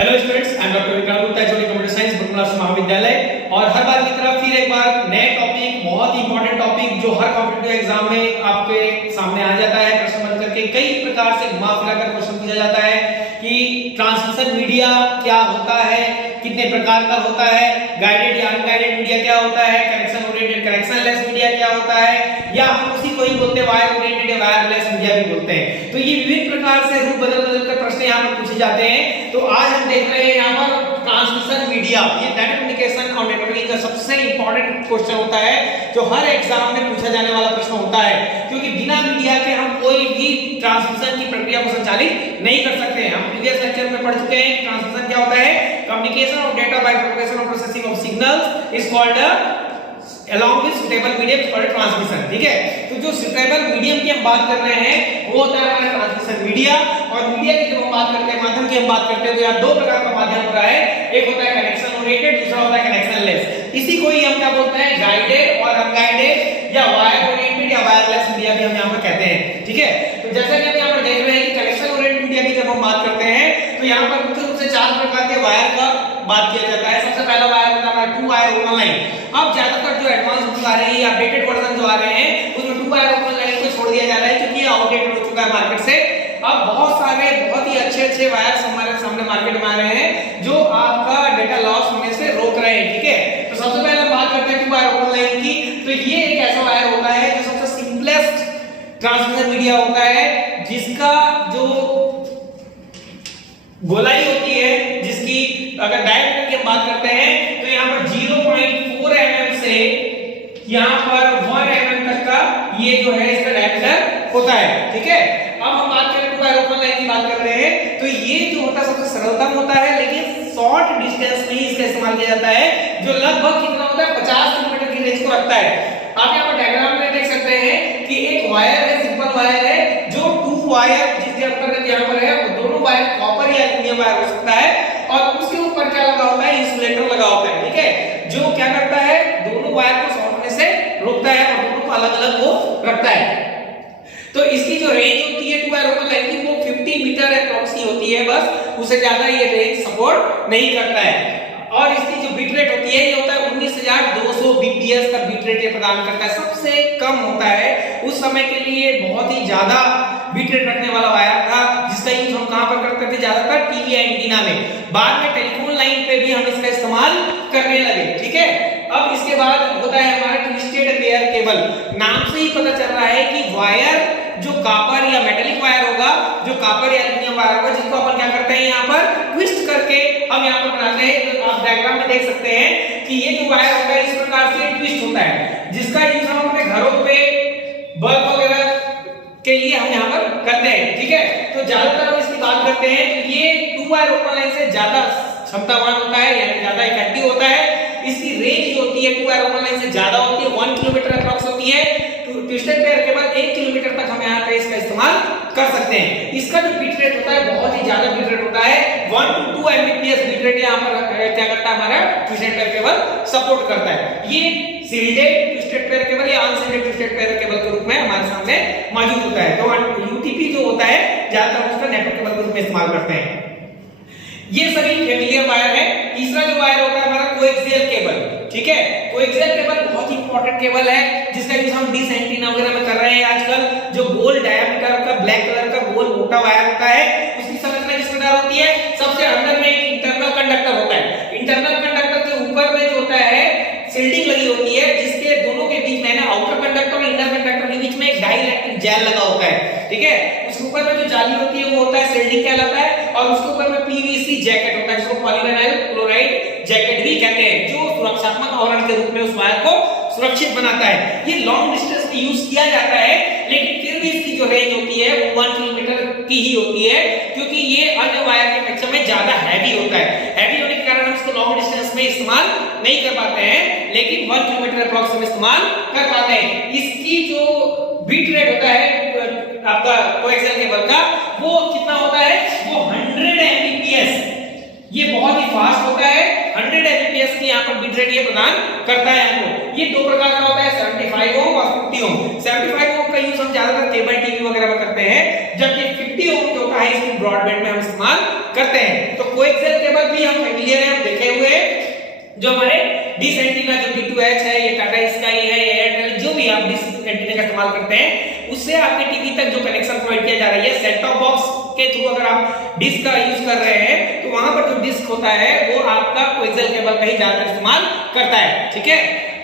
Hello students, I am doctor Vikram Gupta, computer science Baramulla महाविद्यालय। और हर बार की तरह फिर एक बार नए टॉपिक, बहुत ही इंपॉर्टेंट टॉपिक जो हर कॉम्पिटिटिव एग्जाम में आपके सामने आ जाता है प्रश्न बन करके। कई प्रकार से घुमा फिरा कर क्वेश्चन पूछा जाता है कि ट्रांसमिशन मीडिया क्या होता है, कितने प्रकार का होता है, गाइडेड या अनगाइडेड मीडिया क्या होता है, कनेक्शन ओरिएंटेड कनेक्शनलेस मीडिया क्या होता है, या हम उसी को ही बोलते हैं वायर ओरिएंटेड या वायरलेस मीडिया भी बोलते हैं। तो ये विभिन्न प्रकार से रूप बदल बदल कर प्रश्न यहाँ पर पूछे जाते हैं। तो आज हम देख रहे हैं यहाँ पर ट्रांसमिशन मीडिया। ये डाटा कम्युनिकेशन और नेटवर्किंग का सबसे इंपॉर्टेंट क्वेश्चन होता है जो हर एग्जाम में पूछा जाने वाला प्रश्न होता है, क्योंकि बिना मीडिया के हम कोई भी ट्रांसमिशन की प्रक्रिया को संचालित नहीं कर सकते हैं। हम प्रीवियस लेक्चर में पढ़ चुके हैं कि ट्रांसमिशन क्या होता है। Communication of data by propagation और processing of signals is called along with suitable medium for transmission। ठीक है, तो जो suitable medium की हम बात कर रहे हैं वो होता है हमारा ट्रांसमिशन मीडिया। और मीडिया की जब हम बात करते हैं, माध्यम की हम बात करते हैं, तो यहाँ दो प्रकार का माध्यम होता है। एक होता है कनेक्शन ओरिएंटेड, दूसरा होता है कनेक्शनलेस। इसी को ही हम क्या बोलते हैं, गाइडेड और अनगाइडेड या वायर ओरिएंटेड या वायरलेस मीडिया भी हम यहाँ पर कहते हैं। ठीक है, तो जैसा कि हम यहाँ पर देख रहे हैं कि कनेक्शन ओरिएंटेड मीडिया की जब हम बात करते हैं तो यहाँ पर मुख्य रूप से चार प्रकार के वायर का बात किया जाता है। सबसे पहला वायर होता है टू वायर ओपन लाइन। अब ज्यादातर जो एडवांस बुक आ रही है या अपडेटेड वर्जन जो आ रहे हैं उसमें टू वायर ओपन लाइन को छोड़ दिया जा रहा है, क्योंकि ये आउटडेटेड हो चुका है मार्केट से। अब बहुत सारे बहुत ही अच्छे वायर्स हमारे सामने मार्केट में आ रहे हैं जो आपका डेटा लॉस होने से रोक रहे हैं। ठीक है, तो सबसे पहले हम बात करते हैं टू वायर ओपन लाइन की। तो ये एक ऐसा वायर होता है जो सबसे सिंपलेस्ट ट्रांसमिशन मीडिया होता है, जिसका जो गोलाई होती है, जिसकी अगर डायमीटर की हम बात करते हैं तो यहाँ पर 0.4 mm से यहाँ पर 1 mm तक का ये जो है इसका डायमीटर होता है। ठीक है, अब हम बात करें टू वायर ओपन लाइन की बात कर रहे हैं तो ये जो होता है सबसे सरलतम होता है, लेकिन शॉर्ट डिस्टेंस में इसका इस्तेमाल किया जाता है, जो लगभग कितना होता है 50 किलोमीटर की रेंज को रखता है। आप यहाँ पर डायग्राम में देख सकते हैं कि एक वायर है, सिंपल वायर है, जो टू वायर जिसके अंतर्गत यहाँ पर है वो दोनों वायर कॉपर या एल्युमिनियम वायर हो सकता है, और उसके ऊपर क्या लगा होता है, इंसुलेटर लगा होता है। ठीक है, जो क्या करता है, दोनों वायर को शॉर्ट होने से रोकता है और दोनों को अलग अलग वो रखता है। तो इसकी जो रेंज होती है टू वायर ओपन लाइन की वो 50 मीटर अप्रॉक्स ही होती है, बस उससे ज्यादा ये रेंज सपोर्ट नहीं करता है। और इसकी जो बिट रेट होती है ये होता है 19200 bps का बिट रेट ये प्रदान करता है, सबसे कम होता है। उस समय के लिए बहुत ही ज्यादा बिट रेट रखने वाला वायर था, जिसका यूज हम कहां पर करते थे, ज्यादातर टीवी एंटीना में। बाद में टेलीफोन लाइन पे भी हम इसका इस्तेमाल करने लगे। ठीक है, अब इसके बाद होता है हमारा ट्विस्टेड पेयर केबल। नाम से ही पता चल रहा है कि वायर जो कॉपर या मेटालिक वायर होगा, जो कॉपर या एल्युमिनियम वायर होगा, जिसको अपन क्या करते हैं यहाँ पर ट्विस्ट करके हम यहाँ पर बनाते हैं। तो आप डायग्राम में देख सकते हैं कि ये जो वायर होता है इस प्रकार से ट्विस्ट होता है, जिसका यूज हम अपने घरों पे बल्ब वगैरह के लिए हम यहाँ पर करते हैं। ठीक है, तो ज्यादातर हम इसकी बात करते हैं कि ये टू वायर ओपन लाइन से ज्यादा क्षमतावान होता है, यानी ज्यादा इफेक्टिव होता है। इसकी रेंज जो होती है टू वायर ओपन लाइन से ज्यादा होती है, 1 किलोमीटर अप्रॉक्स होती है। ट्विस्टेड पेयर केबल 1 किलोमीटर तक हम यहाँ पे इसका इस्तेमाल कर सकते हैं। इसका जो बिट रेट होता है बहुत ही ज्यादा बिट रेट होता है, 1 to 2 Mbps बिट रेट यहाँ पर क्या करता है, हमारा ट्विस्टेड पेयर केबल सपोर्ट करता है। ये सील्डेड ट्विस्टेड पेयर केबल या अनसील्डेड ट्विस्टेड पेयर केबल के रूप में हमारे सामने मौजूद होता है। तो यूटीपी जो होता है ज्यादातर उसका नेटवर्क केबल के रूप में इस्तेमाल करते हैं। ये सभी फेमिलियर वायर है। तीसरा जो वायर होता है हमारा कोएक्सियल केबल। ठीक है, कोएक्सियल केबल बहुत ही इंपॉर्टेंट केबल है, जिसका यूज हम डिश एंटीना वगैरह में कर रहे हैं आजकल। जो गोल डायमीटर का ब्लैक कलर का गोल मोटा वायर होता है, उसकी संरचना किस प्रकार होती है, सबसे अंदर में एक इंटरनल कंडक्टर होता है। इंटरनल कंडक्टर के ऊपर में जो होता है शिल्डिंग लगी होती है, जिसके दोनों के बीच में ना आउटर कंडक्टर और इनर कंडक्टर के बीच में एक डाइइलेक्ट्रिक जेल लगा होता है। ठीक है, उसके ऊपर में जो जाली होती है वो होता है शिल्डिंग कहलाता है, और उसके ऊपर में पीवीसी जैकेट होता है, जिसको पॉलीविनाइल क्लोराइड जैकेट भी कहते हैं, जो सुरक्षात्मक आवरण के रूप में उस वायर को सुरक्षित बनाता है। ये लॉन्ग डिस्टेंस में यूज किया जाता है, लेकिन फिर भी इसकी जो रेंज होती है वो 1 किलोमीटर की ही होती है, क्योंकि ये अन्य वायर के अपेक्षा में ज्यादा हैवी होता है। हैवी होने के कारण हम इसको लॉन्ग डिस्टेंस में इस्तेमाल नहीं कर पाते हैं, लेकिन 1 किलोमीटर अप्रॉक्स में इस्तेमाल कर पाते हैं। इसकी जो बिट रेट होता है आपका कोएक्सियल केबल का, वो कितना होता है, वो 100 Mbps। ये बहुत ही फास्ट होता है, 100 Mbps की यहाँ पर बिट रेट ये प्रदान करता है हमको। ये दो प्रकार का होता है, 75 ओम और 50 ओम। 75 ओम का यूज हम ज्यादातर केबल टीवी वगैरह में करते हैं, जबकि 50 ओम जो होता है इसको ब्रॉडबैंड में हम इस्तेमाल करते हैं। तो कोएक्सियल केबल जो हमारे डिश एंटीना जो D2H है, ये टाटा स्काई है, ये एयरटेल, जो भी आप डिश एंटीना का इस्तेमाल करते हैं, उससे आपके टीवी तक जो कनेक्शन प्रोवाइड किया जा रहा है, सेट टॉप बॉक्स के थ्रू अगर आप डिश का यूज कर रहे हैं तो वहां पर जो डिस्क होता है वो आपका कोएक्सियल केबल का ही ज्यादातर इस्तेमाल करता है, ठीक है।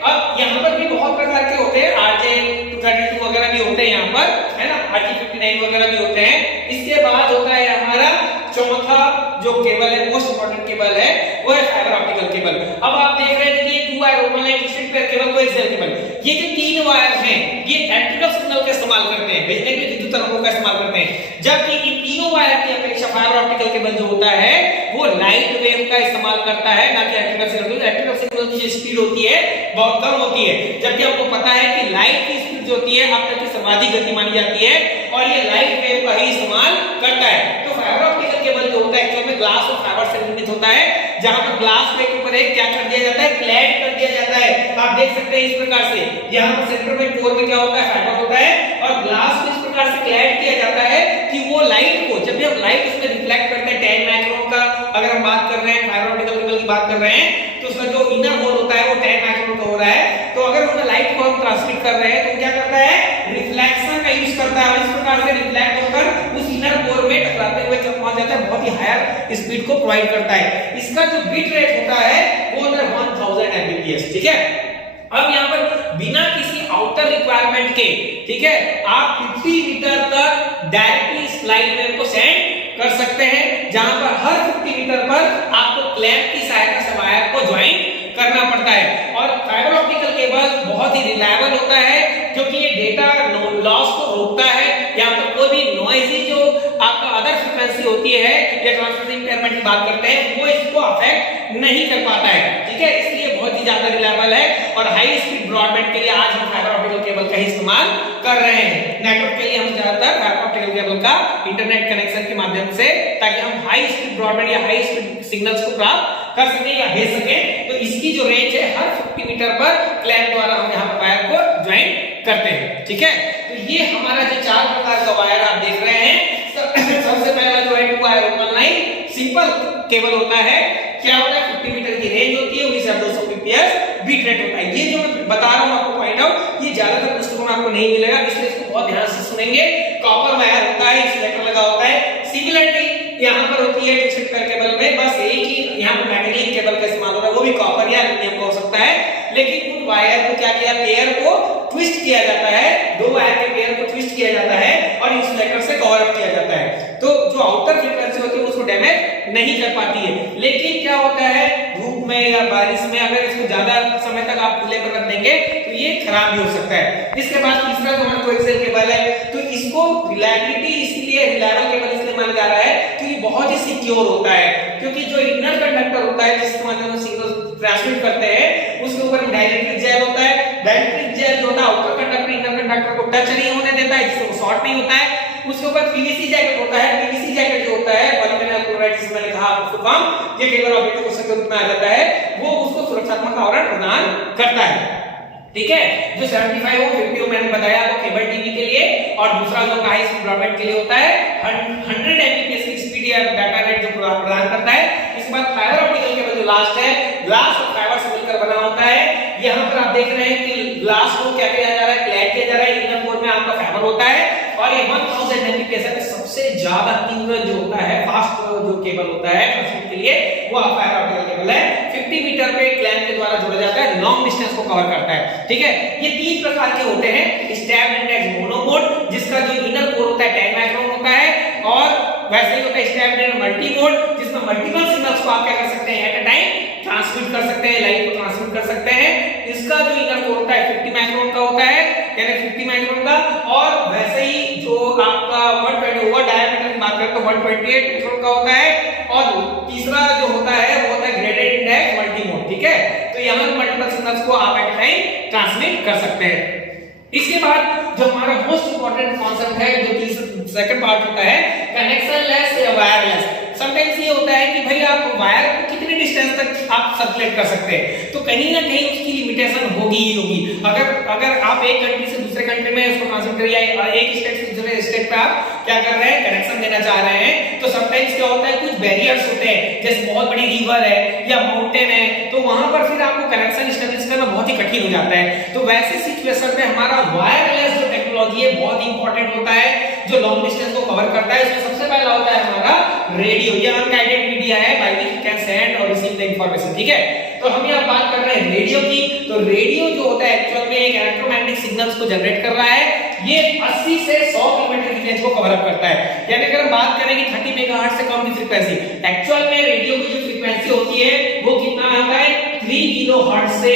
अब यहाँ पर भी बहुत प्रकार के होते हैं, RJ232 वगैरह भी होते हैं यहाँ पर, है ना, RJ59 वगैरह भी होते हैं। इसके बाद होता है हमारा चौथा जो केबल है, मोस्ट इंपॉर्टेंट केबल है, वो है फाइबर ऑप्टिकल केबल। अब आप देख रहे हैं कि ये 2 wire open line district pair cable, coaxial cable, ये जो 3 वायर हैं ये इलेक्ट्रिकल सिग्नल का इस्तेमाल करते हैं, भेजने के लिए विद्युत तरंगों का इस्तेमाल करते हैं, जबकि इन तीनों वायर की अपेक्षा फाइबर ऑप्टिकल केबल जो होता है वो लाइट वेव का इस्तेमाल करता है, ना कि इलेक्ट्रिकल सिग्नल। इलेक्ट्रिकल सिग्नल की जो स्पीड होती है बहुत कम होती है, जबकि आपको पता है कि लाइट की स्पीड जो होती है अब तक की सर्वाधिक गति मानी जाती है और ये लाइट वेव का ही इस्तेमाल करता है। तो फाइबर ऑप्टिकल केबल जो होता है एक्चुअली में ग्लास और फाइबर से निर्मित होता है, जहां पर ग्लास प्लेट के ऊपर एक क्या कर दिया जाता है, क्लैड कर दिया जाता है। आप देख सकते हैं इस प्रकार से, यहाँ पर सेंटर में कोर में क्या होता है, फाइबर होता है और ग्लास को इस प्रकार से क्लैड किया जाता है कि वो लाइट को, जब भी हम लाइट उसमें रिफ्लेक्ट करते हैं 10 माइक्रोन का अगर हम बात कर रहे हैं, फाइबर ऑप्टिकल केबल की बात कर रहे हैं, तो उसका जो इनर होल होता है वो 10 माइक्रोन का हो रहा है। तो अगर उसमें लाइट को हम ट्रांसमिट कर रहे हैं तो क्या करता है, रिफ्लेक्शन का यूज करता है और इस प्रकार से रिफ्लेक्ट होकर उस इनर कोर में टकराते हुए जब पहुंच जाता है, बहुत ही हायर स्पीड को प्रोवाइड करता है। इसका जो बिट रेट होता है वो होता है 1000 Mbps, ठीक है। अब यहाँ पर बिना किसी आउटर रिक्वायरमेंट के, ठीक है, आप 50 मीटर तक डायरेक्टली इस लाइट वेव को सेंड कर सकते हैं, जहां पर हर 50 मीटर पर आपको क्लैंप की सहायता से वायर को ज्वाइन करना पड़ता है। और फाइबर ऑप्टिकल केबल बहुत ही रिलायबल होता है क्योंकि ये डेटा लॉस को रोकता है। यहाँ पर कोई भी नॉइजी जो आपका अदर फ्रीक्वेंसी होती है या ट्रांसमिशन इंपेयरमेंट की बात करते हैं वो इसको अफेक्ट नहीं कर पाता है, ठीक है। इसलिए बहुत ही ज्यादा रिलायबल है और हाई स्पीड ब्रॉडबैंड के लिए आज हम फाइबर ऑप्टिकल केबल का ही इस्तेमाल कर रहे हैं। नेटवर्क के लिए हम ज्यादातर फाइबर ऑप्टिकल केबल का इंटरनेट कनेक्शन के माध्यम से, ताकि हम हाई स्पीड ब्रॉडबैंड या हाई स्पीड सिग्नल्स को प्राप्त कर सके या भेज सके। तो इसकी जो रेंज है हर 50 मीटर पर क्लैंप द्वारा हम यहाँ पर वायर को ज्वाइन करते हैं, ठीक है। तो ये हमारा जो 4 प्रकार का वायर आप देख रहे हैं, सबसे पहला जो है 2 wire open line simple cable होता है। क्या होता है, 50 मीटर की रेंज होती है, 19,200 Mbps बीट रेट होता है। ये जो मैं बता रहा हूँ आपको पॉइंट आउट, ये ज्यादातर पुस्तकों में आपको नहीं मिलेगा, इसलिए इसको बहुत ध्यान से सुनेंगे। कॉपर वायर होता है, इंसुलेटर लगा होता है। सिमिलरली यहाँ पर होती है डिस्ट्रिक्ट पेयर केबल में बस एक ही यहाँ पर मैग्नेटिक केबल का इस्तेमाल हो रहा है, वो भी कॉपर या एल्युमिनियम का हो सकता है, लेकिन उन वायर को क्या किया, पेयर को ट्विस्ट किया जाता है, 2 वायर के पेयर को ट्विस्ट किया जाता है और इंसुलेटर से कवर अप किया जाता है। तो जो आउटर फ्रीक्वेंसी होती है उसको डैमेज नहीं कर पाती है। लेकिन क्या होता है, धूप में या बारिश में अगर इसको ज्यादा समय तक आप खुले पर रख देंगे तो ये खराब भी हो सकता है। इसके बाद तीसरा जो हमारा कोएक्सियल केबल है, तो इसको रिलायबिलिटी इसलिए रिलायबल केबल इसलिए माना जा रहा है क्योंकि बहुत ही सिक्योर होता है, क्योंकि जो इनर कंडक्टर होता है जिसके माध्यम से सिग्नल ट्रांसमिट करते हैं उसके ऊपर डाइलेक्ट्रिक जेल होता है। डाइलेक्ट्रिक जेल जो होता है आउटर कंडक्टर इनर कंडक्टर को टच नहीं होने देता है, जिससे वो शॉर्ट नहीं होता है। उसके ऊपर पीवीसी जैकेट होता है। पीवीसी जैकेट जो होता है पॉलीविनाइल क्लोराइड, जिसमें मैंने कहा आपको काम ये केबल ऑप्टिकल क्वेश्चन के रूप में आ जाता है, वो उसको सुरक्षात्मक आवरण प्रदान करता है, ठीक है। जो 75 ओम 50 ओम मैंने बताया आपको केबल टीवी के लिए, और दूसरा जो हाई स्पीड ब्रॉडबैंड के लिए होता है 100 Mbps की स्पीड या डाटा रेट जो प्रदान करता है। इसके बाद फाइबर ऑप्टिकल केबल जो लास्ट है, ग्लास और फाइबर से मिलकर बना होता है। यहाँ पर आप देख रहे हैं कि ग्लास को क्या किया जा रहा है, क्लैड किया जा रहा है, इनर कोर में आपका फाइबर होता है और ये 1000 Mbps में सबसे ज्यादा तीव्र जो होता है फास्ट जो केबल होता है ट्रांसमिट के लिए वो फाइबर ऑप्टिकल केबल है। 50 मीटर पे क्लैंप के द्वारा जोड़ा जाता है, लॉन्ग डिस्टेंस को कवर करता है, ठीक है। ये 3 प्रकार के होते हैं। स्टैब्ड इंडेक्स मोनोमोड जिसका जो इनर कोर होता है 10 माइक्रोन होता है, और वैसे ही होता है स्टैब्ड इंडेक्स मल्टी मोड जिसमें मल्टीपल सिग्नल्स को आप क्या कर सकते हैं एट अ टाइम ट्रांसमिट कर सकते हैं, लाइट को ट्रांसमिट कर सकते हैं। इसका जो इनर कोर होता है 50 माइक्रोन का होता है, यानी 50 माइक्रोन का, और वैसे ही जो आपका 120 ओवर डायमीटर की बात करें तो 128 माइक्रोन का होता है। और तीसरा जो होता है वो होता है ग्रेडेड इंडेक्स मल्टी मोड, ठीक है। तो यहाँ मल्टीपल सिग्नल्स को आप एट टाइम ट्रांसमिट कर सकते हैं। इसके बाद जो हमारा मोस्ट इंपॉर्टेंट कॉन्सेप्ट है जो कि सेकंड पार्ट होता है कनेक्शनलेस या वायरलेस। समटाइम्स ये होता है कि भाई आप वायर को कितनी डिस्टेंस तक आप सर्कुलेट कर सकते हैं, तो कहीं ना कहीं उसकी लिमिटेशन होगी ही होगी। अगर आप एक कंट्री से दूसरे कंट्री में उसको ट्रांसफर करिए या एक स्टेट से दूसरे स्टेट पे आप क्या कर रहे हैं, कनेक्शन देना चाह रहे हैं। तो समटाइम्स क्या होता है, कुछ बैरियर्स होते हैं, जैसे बहुत बड़ी रिवर है या माउंटेन है, तो वहां पर फिर आपको कनेक्शन एस्टेब्लिश करना बहुत ही कठिन हो जाता है। तो वैसे सिचुएशन में हमारा वायरलेस जो टेक्नोलॉजी है बहुत ही इंपॉर्टेंट होता है, जो लॉन्ग डिस्टेंस को कवर करता है। इसमें सबसे पहला होता है हमारा रेडियो, ये अनगाइडेड मीडिया है by which you can send और रिसीव द इंफॉर्मेशन, ठीक है। तो हम यहाँ बात कर रहे हैं रेडियो की। तो रेडियो जो होता है एक्चुअल में एक इलेक्ट्रोमैग्नेटिक सिग्नल्स को जनरेट कर रहा है, ये 80 से 100 किलोमीटर की रेंज को कवर अप करता है। यानी अगर हम बात करें कि 30 मेगाहर्ट्ज से कम की फ्रीक्वेंसी, एक्चुअल में रेडियो की जो फ्रीक्वेंसी होती है वो कितना आता है, 3 किलोहर्ट्ज से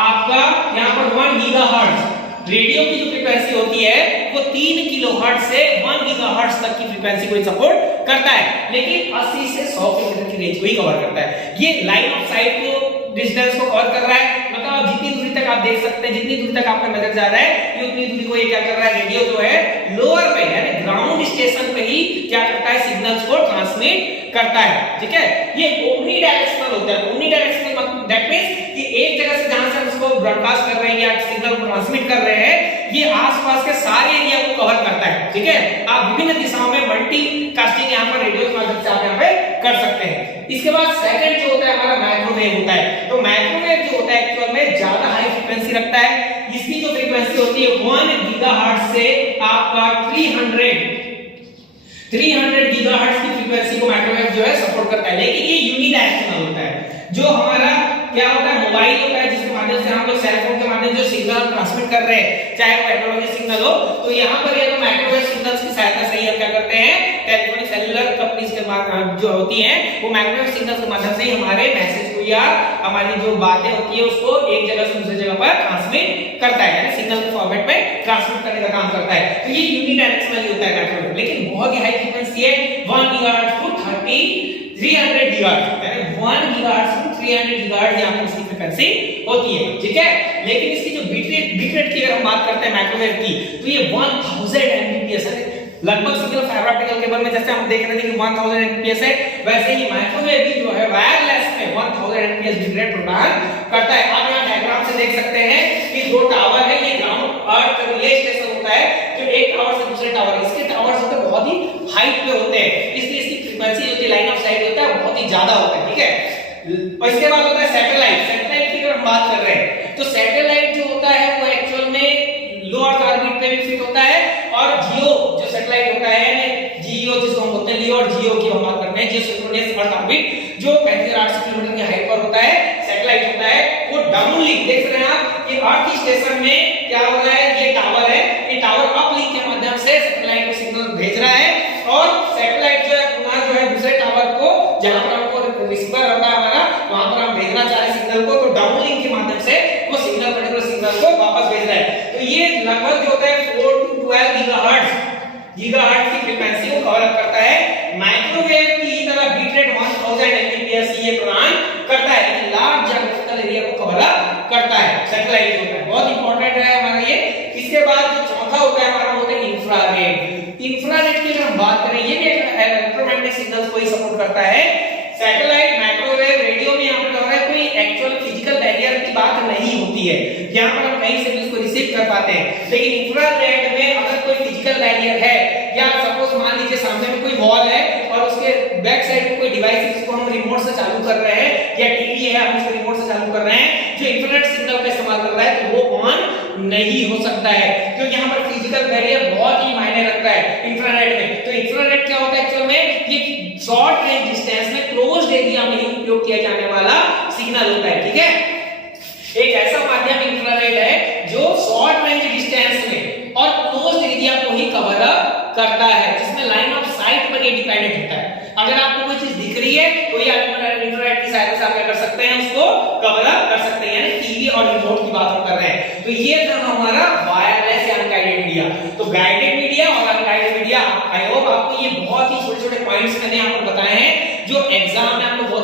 आपका यहाँ पर 1 गीगाहर्ट्ज। रेडियो की जो फ्रीक्वेंसी होती है वो 3 किलोहर्ट्ज से 1 गीगाहर्ट्ज तक की फ्रीक्वेंसी को सपोर्ट करता है, लेकिन 80 से 100 किलोमीटर की रेंज को ही कवर करता है। ये लाइन ऑफ साइट को डिस्टेंस को कवर कर रहा है, मतलब जितनी दूरी तक आप देख सकते हैं, जितनी दूरी तक आपका नजर जा रहा है, ये उतनी दूरी को ये क्या कर रहा है, रेडियो जो है लोअर पे यानी ग्राउंड स्टेशन पे ही क्या करता है, सिग्नल्स को ट्रांसमिट करता है, ठीक है। ये ओमनी डायरेक्शनल होता है। ओमनी डायरेक्शनल मतलब दैट मींस कि एक जगह से जहां से हम इसको ब्रॉडकास्ट कर रहे हैं या सिग्नल को ट्रांसमिट कर रहे हैं, ये आसपास के सारे एरिया को कवर करता है, ठीक है। आप विभिन्न दिशाओं में मल्टीकास्टिंग यहां पर रेडियो के माध्यम से आप यहां पे कर सकते हैं। इसके बाद सेकंड जो होता है हमारा माइक्रोवेव होता है। तो माइक्रोवेव जो होता है एक्चुअल में ज्यादा हाई फ्रीक्वेंसी रखता है। इसकी जो फ्रीक्वेंसी होती है 1 गीगाहर्ट्ज से आपका 300 गीगाहर्ट्ज की फ्रीक्वेंसी को माइक्रोवेव जो है सपोर्ट करता है, लेकिन ये यूनिडायरेक्शनल होता है। जो हमारा क्या होता है, मोबाइल होता है, जिसके माध्यम से हम लोग सेल फोन के माध्यम से सिग्नल ट्रांसमिट कर रहे हैं, चाहे वो एनालॉग सिग्नल हो, तो यहाँ पर ये तो माइक्रोवेव सिग्नल्स की सहायता से हम क्या करते हैं, टेलीफोनिक सेलुलर कंपनीज के जो होती हैं वो माइक्रोवेव सिग्नल्स के माध्यम से हमारे मैसेज को या हमारी जो बातें होती है उसको एक जगह से दूसरी जगह पर ट्रांसमिट करता है, यानी सिग्नल के फॉर्मेट में ट्रांसमिट करने का काम करता है। तो ये यूनिडायरेक्शनल होता है माइक्रोवेव, लेकिन बहुत ही हाई फ्रीक्वेंसी है 1 गीगाहर्ट्ज टू 300 गीगाहर्ट्ज, यानी 1 गीगाहर्ट्ज टू 300 गीगाहर्ट्ज यहाँ पर इसकी फ्रीक्वेंसी होती है, ठीक है। लेकिन इसकी जो बिट रेट की अगर हम बात करते हैं माइक्रोवेव की, तो ये 1000 एमबीपीएस है, लगभग सिंगल फाइबर ऑप्टिकल केबल में जैसे हम देख रहे थे कि 1000 एमबीपीएस है, वैसे ही माइक्रोवेव भी जो है वायरलेस में 1000 एमबीपीएस बिट रेट प्रदान करता है। आप यहाँ डायग्राम से देख सकते हैं कि दो टावर है, ये ग्राउंड अर्थ रिले स्टेशन होता है, जो एक टावर से दूसरे टावर, इसके टावर्स होते हैं बहुत ही हाइट पे होते हैं, इसलिए इसकी फ्रीक्वेंसी होती है, लाइन ऑफ साइट होता है बहुत ही ज्यादा होता है, ठीक है। और इसके बाद होता है सैटेलाइट। सैटेलाइट की अगर हम बात कर रहे हैं तो सैटेलाइट जो होता है वो एक्चुअल में लो अर्थ ऑर्बिट पे भी फिट होता है, और जियो जो सैटेलाइट होता है, जियो जिसको हम बोलते हैं लियो और जियो की हम बात करते हैं, जियो सिंक्रोनस अर्थ ऑर्बिट जो 35,800 किलोमीटर की हाइट पर होता है, सैटेलाइट होता है। वो डाउनलिंक देख रहे हैं आप, ये अर्थ स्टेशन में क्या हो रहा है, ये टावर है, ये टावर अपलिंक के माध्यम से सैटेलाइट को सिग्नल भेज रहा है, और सैटेलाइट जो है पुनः जो है दूसरे टावर को जहां पर हमको रिसीवर होता है हमारा, वहां पर हम भेजना चाह रहे हैं सिग्नल को, तो डाउनलिंक के माध्यम से वो सिग्नल पर्टिकुलर सिग्नल को वापस भेज रहा है। तो ये लगभग जो होता है 4 to 12 गीगाहर्ट्ज की फ्रीक्वेंसी को कवर अप करता है। माइक्रोवेव की तरह बिट रेट 1000 एमबीपीएस ये प्रदान करता है, लेकिन लार्ज ज्योग्राफिकल एरिया को कवर अप करता है, सैटेलाइट होता है, बहुत इंपॉर्टेंट है हमारा ये। इसके बाद जो चौथा होता है हमारा होता है इंफ्रारेड। इंफ्रारेड की अगर हम बात करें, ये भी इलेक्ट्रोमैग्नेटिक सिग्नल्स को ही सपोर्ट करता है। सैटेलाइट, माइक्रोवेव, रेडियो में यहाँ पर है कोई एक्चुअल फिजिकल बैरियर की बात नहीं होती है, यहाँ पर हम कहीं से भी उसको रिसीव कर पाते हैं, लेकिन इंफ्रारेड में अगर कोई फिजिकल बैरियर है, या सपोज मान लीजिए सामने में कोई वॉल है और उसके बैक साइड में कोई डिवाइस है जिसको हम रिमोट से चालू कर रहे हैं, या टीवी है हम उसको रिमोट से चालू कर रहे हैं, जो इंफ्रारेड सिग्नल का इस्तेमाल कर रहा है, तो वो ऑन नहीं हो सकता है, क्योंकि यहाँ पर फिजिकल बैरियर बहुत ही मायने रखता है इंफ्रारेड में। तो इंफ्रारेड क्या होता है एक्चुअल में, ये शॉर्ट रेंज डिस्टेंस में क्लोज्ड एरिया में ही उपयोग किया जाने वाला सिग्नल होता है, ठीक है। एक ऐसा माध्यम इंफ्रारेड है जो शॉर्ट रेंज डिस्टेंस में और क्लोज्ड एरिया को ही कवर अप करता है, जिसमें लाइन ऑफ साइट पर ये डिपेंडेंट होता है। अगर आपको कोई चीज दिख रही है तो ये इंफ्रारेड की सहायता से आप क्या कर सकते हैं, उसको कवर अप कर सकते हैं, यानी टीवी और रिमोट की बात हम कर रहे हैं। तो ये था हमारा वायरलेस या अनगाइडेड मीडिया। तो गाइडेड मीडिया और अनगाइडेड मीडिया, आई होप आपको ये बहुत ही छोटे-छोटे पॉइंट्स मैंने यहाँ पर बताए हैं जो एग्जाम में आपको बहुत